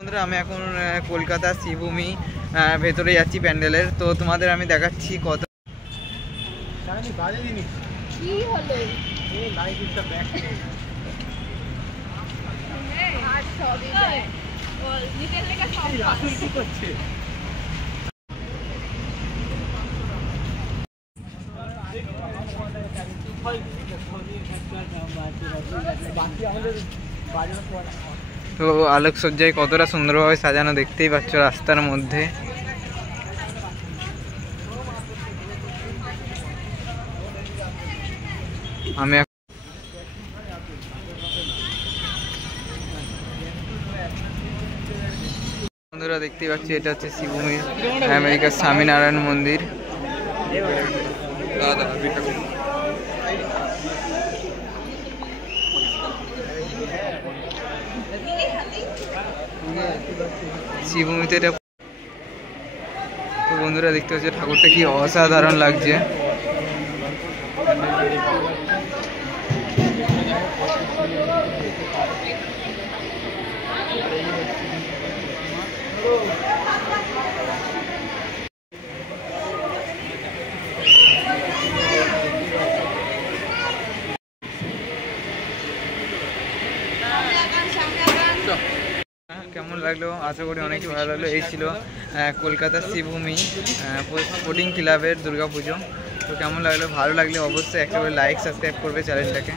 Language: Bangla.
বন্ধুরা আমি এখন কলকাতা শ্রীভূমি ভেতরে যাচ্ছি প্যান্ডেলের। তো তোমাদের আমি দেখাচ্ছি কত কি হলো তো আলোকসজ্জায় কতটা সুন্দরভাবে সাজানো দেখতেই পাচ্ছ রাস্তার মধ্যে। আমি বন্ধুরা দেখতেই পাচ্ছি এটা হচ্ছে শ্রীভূমির আমেরিকার স্বামীনারায়ণ মন্দির। শ্রীভূমিতে এটা তো বন্ধুরা দেখতে পাচ্ছি ঠাকুরটা কি অসাধারণ লাগছে। কেমন লাগলো? আশা করি অনেকই ভালো লাগলো। এই ছিল কলকাতা শ্রীভূমি স্পোর্টিং ক্লাবের দুর্গাপুজো। তো কেমন লাগলো? ভালো লাগলে অবশ্যই একটা করে লাইক সাবস্ক্রাইব করবে চ্যানেলটাকে।